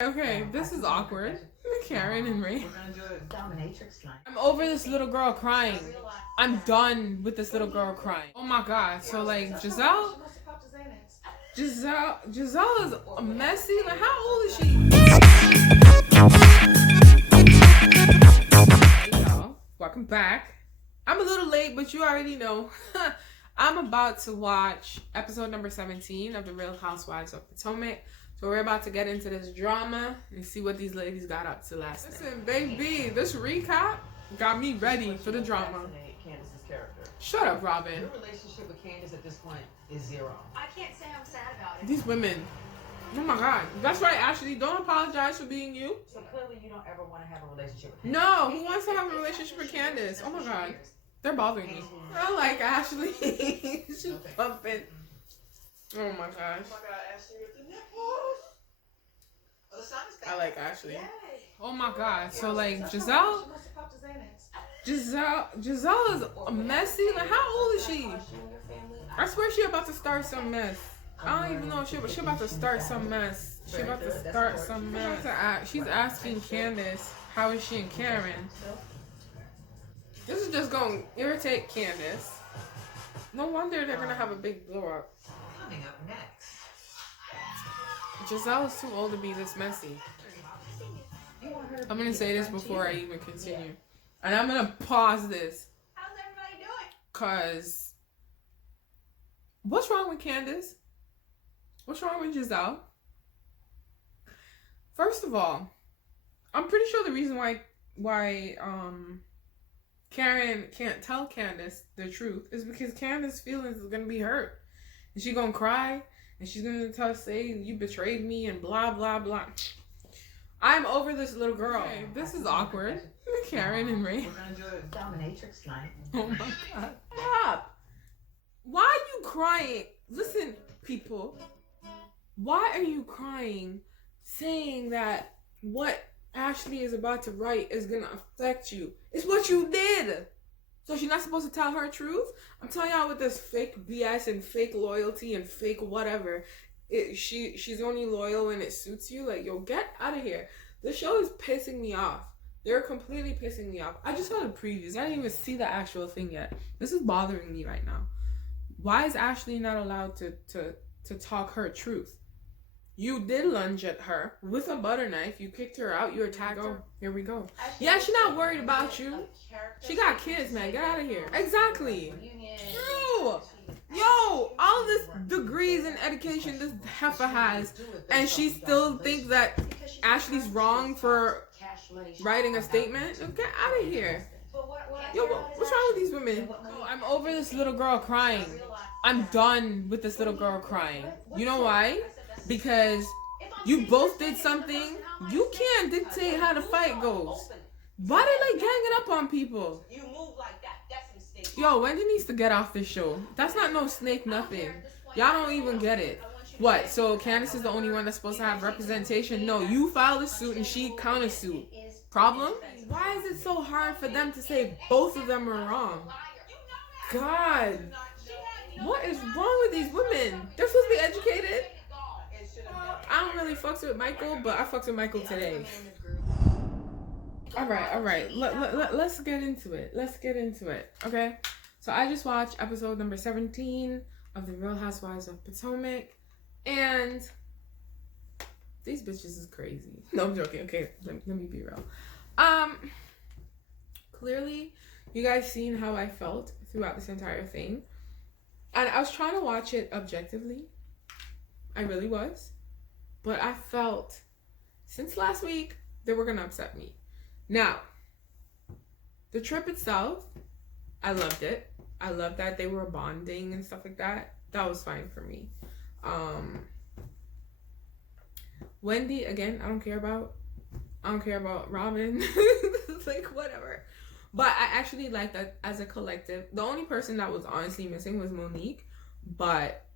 Okay, this is awkward. Karen and Ray. I'm over this little girl crying. I'm done with this little girl crying. Oh my god. So like Giselle is messy. Like how old is she? Hey y'all, welcome back. I'm a little late, but you already know. I'm about to watch episode number 17 of the Real Housewives of Potomac. So we're about to get into this drama and see what these ladies got up to last night. Listen, baby, this recap got me ready for the drama. Candice's character. Shut up, Robin. Your relationship with Candice at this point is zero. I can't say I'm sad about it. These women. Oh my god. That's right, Ashley. Don't apologize for being you. So clearly you don't ever want to have a relationship with Candice. No, who wants to have a relationship with Candice? Oh my god. They're bothering me. I like Ashley. She's pumping. Oh my gosh. Oh my god, Ashley with the nipples. I like Ashley. Oh my god. So like Giselle is messy. Like how old is she? I swear she about to start some mess. I don't even know if she about to start some mess. She about to start some mess. She's asking Candice, how is she and Karen? This is just gonna irritate Candice. No wonder they're gonna have a big blow up. Coming up next. Giselle is too old to be this messy. I'm gonna say this before I even continue. And I'm gonna pause this. How's everybody doing? Cause what's wrong with Candice? What's wrong with Giselle? First of all, I'm pretty sure the reason why Karen can't tell Candice the truth is because Candice's feelings is gonna be hurt. And she's gonna cry and she's gonna say you betrayed me and blah blah blah. I'm over this little girl. Okay, this is awkward. Karen and Ray. We're gonna do a dominatrix night. Oh my god. Stop. Why are you crying? Listen, people. Why are you crying saying that what Ashley is about to write is gonna affect you? It's what you did. So she's not supposed to tell her truth? I'm telling y'all with this fake BS and fake loyalty and fake whatever. She's only loyal when it suits you. Like, yo, get out of here. This show is pissing me off. They're completely pissing me off. I just saw the previews. I didn't even see the actual thing yet. This is bothering me right now. Why is Ashley not allowed to talk her truth? You did lunge at her with a butter knife. You kicked her out. You attacked her. Here we go. Yeah, she's not worried about you. She got kids, man. Get out of here. Exactly. True. Yo, all this degrees in education this heifer has, and she still thinks that Ashley's wrong for writing a statement? Get out of here. Yo, what's wrong with these women? Oh, I'm over this little girl crying. I'm done with this little girl crying. You know why? Because you both did something. You can't dictate how the fight goes. Why they like ganging up on people? You move like that. That's a mistake. Yo, Wendy needs to get off this show. That's not no snake nothing. Y'all don't even get it. What? So Candice is the only one that's supposed to have representation? No, you filed a suit and she countersued. Problem? Why is it so hard for them to say both of them are wrong? God. What is wrong with these women? They're supposed to be educated. I don't really fucks with Michael, but I fucks with Michael today. All right. Let's get into it. Okay. So I just watched episode number 17 of the Real Housewives of Potomac, and these bitches is crazy. No, I'm joking. Okay, let me be real. Clearly, you guys seen how I felt throughout this entire thing, and I was trying to watch it objectively. I really was, but I felt since last week they were gonna upset me. Now, the trip itself, I loved it. I loved that they were bonding and stuff like that. That was fine for me. Wendy, again, I don't care about Robin. Like, whatever. But I actually like that as a collective. The only person that was honestly missing was Monique. But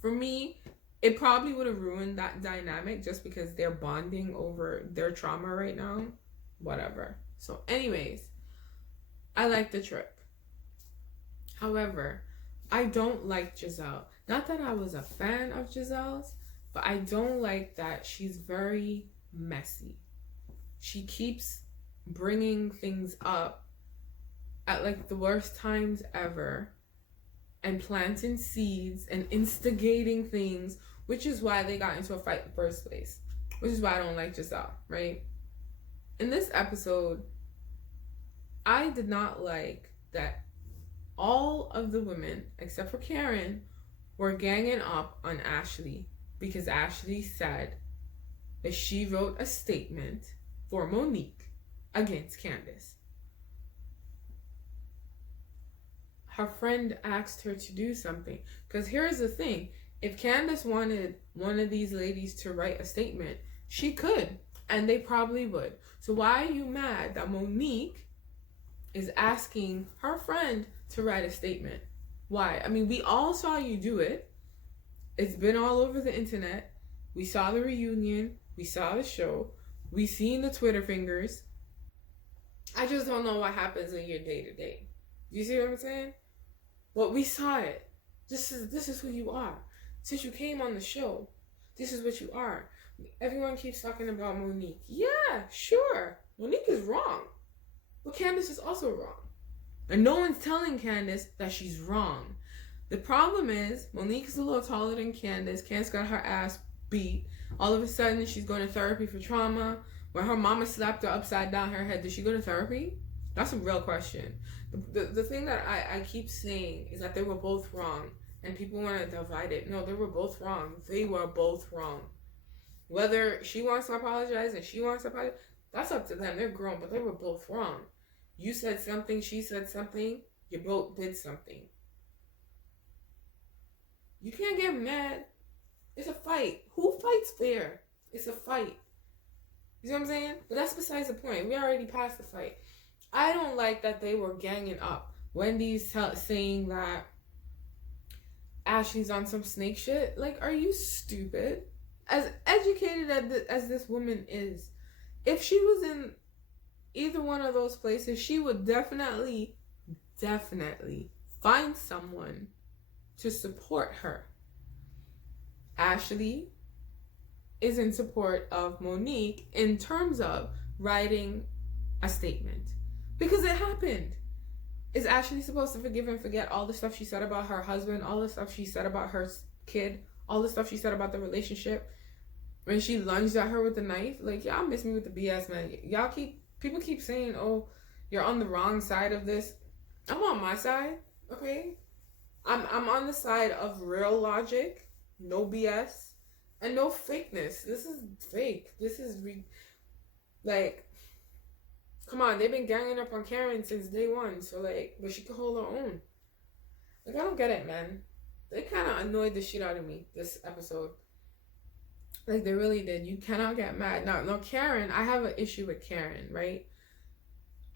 for me, it probably would have ruined that dynamic just because they're bonding over their trauma right now. Whatever. So anyways, I like the trip. However, I don't like Giselle. Not that I was a fan of Giselle's, but I don't like that she's very messy. She keeps bringing things up at like the worst times ever and planting seeds and instigating things, which is why they got into a fight in the first place, which is why I don't like Giselle, right? In this episode, I did not like that all of the women, except for Karen, were ganging up on Ashley because Ashley said that she wrote a statement for Monique against Candice. Her friend asked her to do something. Because here's the thing. If Candice wanted one of these ladies to write a statement, she could. And they probably would. So why are you mad that Monique is asking her friend to write a statement? Why? I mean, we all saw you do it. It's been all over the internet. We saw the reunion. We saw the show. We seen the Twitter fingers. I just don't know what happens in your day-to-day. You see what I'm saying? But we saw it. This is who you are. Since you came on the show, this is what you are. Everyone keeps talking about Monique. Yeah, sure. Monique is wrong. But Candice is also wrong. And no one's telling Candice that she's wrong. The problem is, Monique is a little taller than Candice. Candice got her ass beat. All of a sudden, she's going to therapy for trauma. When her mama slapped her upside down her head, did she go to therapy? That's a real question. The thing that I keep saying is that they were both wrong. And people want to divide it. No, they were both wrong. They were both wrong. Whether she wants to apologize and she wants to apologize, that's up to them. They're grown, but they were both wrong. You said something, she said something, you both did something. You can't get mad. It's a fight. Who fights fair? It's a fight. You see what I'm saying? But that's besides the point. We already passed the fight. I don't like that they were ganging up. Wendy's saying that Ashley's on some snake shit. Like, are you stupid? As educated as this woman is, if she was in either one of those places, she would definitely find someone to support her. Ashley is in support of Monique in terms of writing a statement. Because it happened. Is Ashley supposed to forgive and forget all the stuff she said about her husband, all the stuff she said about her kid, all the stuff she said about the relationship when she lunged at her with the knife? Like, y'all miss me with the BS, man. People keep saying, oh, you're on the wrong side of this. I'm on my side, okay? I'm on the side of real logic, no BS, and no fakeness. This is fake. This is like, come on, they've been ganging up on Karen since day one, so like, but she could hold her own. Like, I don't get it, man. They kind of annoyed the shit out of me this episode. Like, they really did. You cannot get mad. Now, Karen, I have an issue with Karen, right?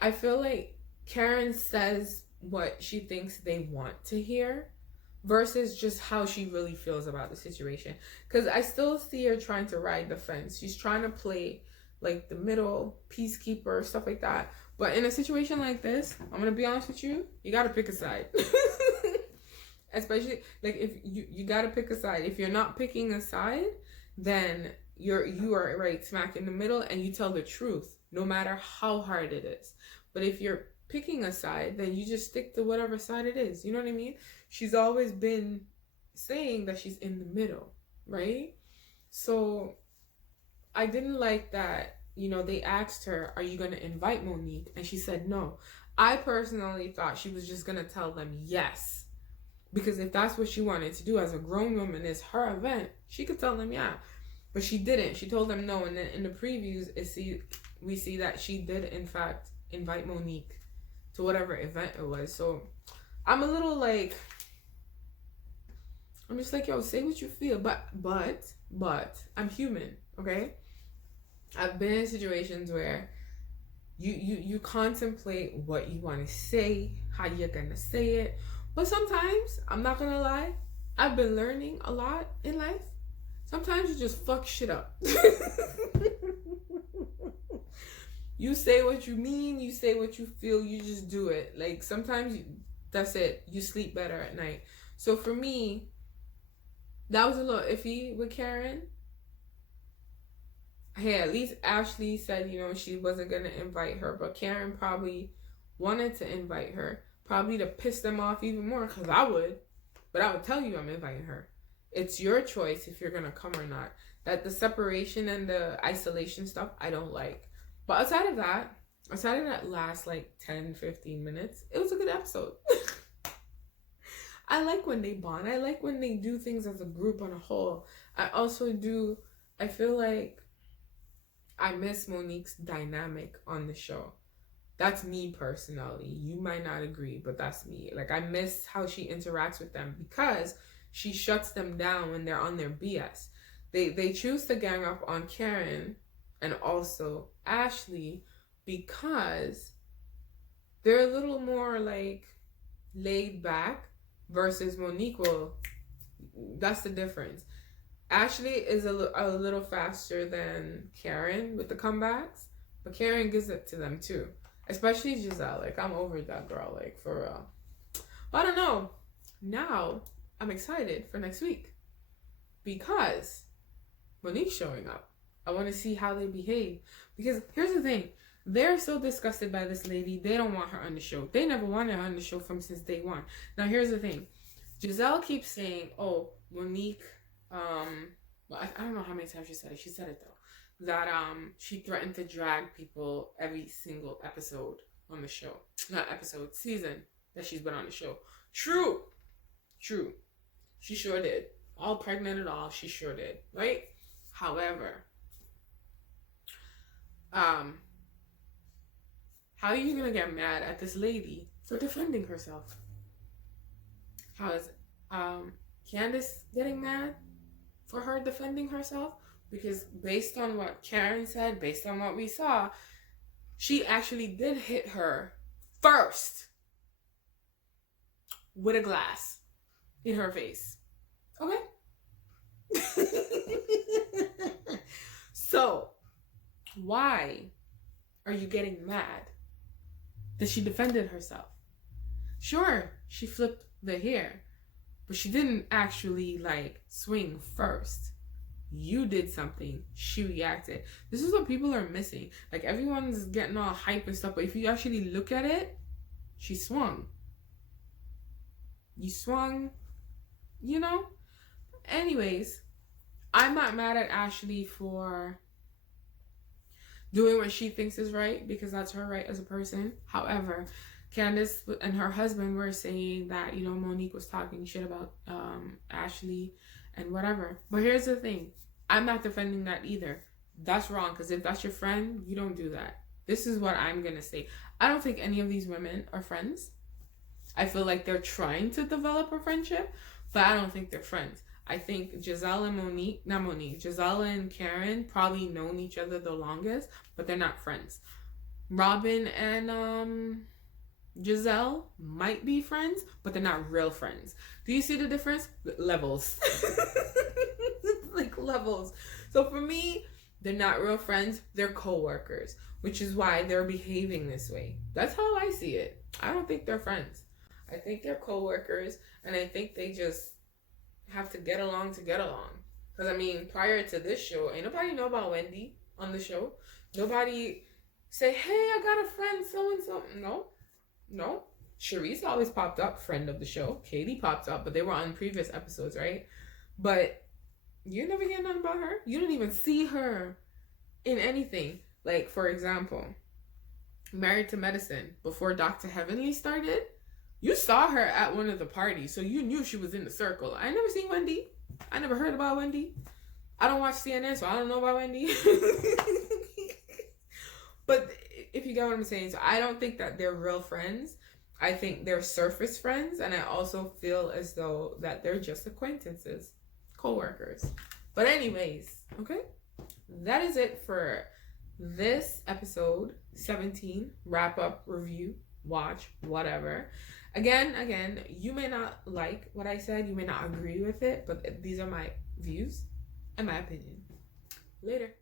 I feel like Karen says what she thinks they want to hear versus just how she really feels about the situation. Because I still see her trying to ride the fence. She's trying to play like the middle peacekeeper, stuff like that. But in a situation like this, I'm gonna be honest with you, you gotta pick a side. Especially like if you gotta pick a side. If you're not picking a side, then you are right smack in the middle and you tell the truth no matter how hard it is. But if you're picking a side, then you just stick to whatever side it is. You know what I mean? She's always been saying that she's in the middle, right? So I didn't like that, they asked her, are you going to invite Monique? And she said no. I personally thought she was just going to tell them yes. Because if that's what she wanted to do as a grown woman, it's her event, she could tell them yeah. But she didn't. She told them no. And then in the previews, we see that she did, in fact, invite Monique to whatever event it was. So I'm a little like, I'm just like, yo, say what you feel. But I'm human, okay? I've been in situations where you contemplate what you want to say, how you're gonna say it. But sometimes, I'm not gonna lie, I've been learning a lot in life. Sometimes you just fuck shit up. You say what you mean, you say what you feel, you just do it. Like, sometimes that's it. You sleep better at night. So for me, that was a little iffy with Karen. hey, at least Ashley said, she wasn't going to invite her, but Karen probably wanted to invite her, probably to piss them off even more, because I would. But I would tell you I'm inviting her. It's your choice if you're going to come or not. That the separation and the isolation stuff, I don't like. But outside of that last like 10, 15 minutes, it was a good episode. I like when they bond. I like when they do things as a group on a whole. I feel like I miss Monique's dynamic on the show. That's me personally. You might not agree, but that's me. Like, I miss how she interacts with them because she shuts them down when they're on their BS. They choose to gang up on Karen and also Ashley because they're a little more like laid back versus Monique. Well, that's the difference. Ashley is a little faster than Karen with the comebacks, but Karen gives it to them too. Especially Giselle. Like, I'm over that girl, like, for real. But I don't know. Now, I'm excited for next week because Monique's showing up. I want to see how they behave. Because here's the thing. They're so disgusted by this lady. They don't want her on the show. They never wanted her on the show since day one. Now, here's the thing. Giselle keeps saying, oh, Monique, well, I don't know how many times she said it. She said it, though. That she threatened to drag people every single episode on the show. Not episode, season that she's been on the show. True. She sure did. All pregnant and all, she sure did. Right? However, how are you gonna get mad at this lady for defending herself? How is Candice getting mad for her defending herself? Because based on what Karen said, based on what we saw, she actually did hit her first with a glass in her face. Okay? So, why are you getting mad that she defended herself? Sure, she flipped the hair, but she didn't actually, like, swing first. You did something. She reacted. This is what people are missing. Like, everyone's getting all hype and stuff, but if you actually look at it, she swung. You swung, Anyways, I'm not mad at Ashley for doing what she thinks is right because that's her right as a person. However, Candice and her husband were saying that, Monique was talking shit about Ashley and whatever. But here's the thing. I'm not defending that either. That's wrong, because if that's your friend, you don't do that. This is what I'm going to say. I don't think any of these women are friends. I feel like they're trying to develop a friendship, but I don't think they're friends. I think Giselle and Karen probably known each other the longest, but they're not friends. Robin and Giselle might be friends, but they're not real friends. Do you see the difference? Levels. Like levels. So for me, they're not real friends. They're co-workers, which is why they're behaving this way. That's how I see it. I don't think they're friends. I think they're co-workers, and I think they just have to get along to get along. Because, prior to this show, ain't nobody know about Wendy on the show. Nobody say, hey, I got a friend, so-and-so. No. Charisse always popped up, friend of the show. Katie popped up, but they were on previous episodes, right? But you never hear nothing about her. You don't even see her in anything. Like, for example, Married to Medicine, before Dr. Heavenly started, you saw her at one of the parties, so you knew she was in the circle. I never seen Wendy. I never heard about Wendy. I don't watch CNN, so I don't know about Wendy. But if you get what I'm saying, so I don't think that they're real friends. I think they're surface friends, and I also feel as though that they're just acquaintances, co-workers. But anyways, okay, that is it for this episode 17 wrap-up review, watch, whatever. Again, you may not like what I said, you may not agree with it, but these are my views and my opinion. Later.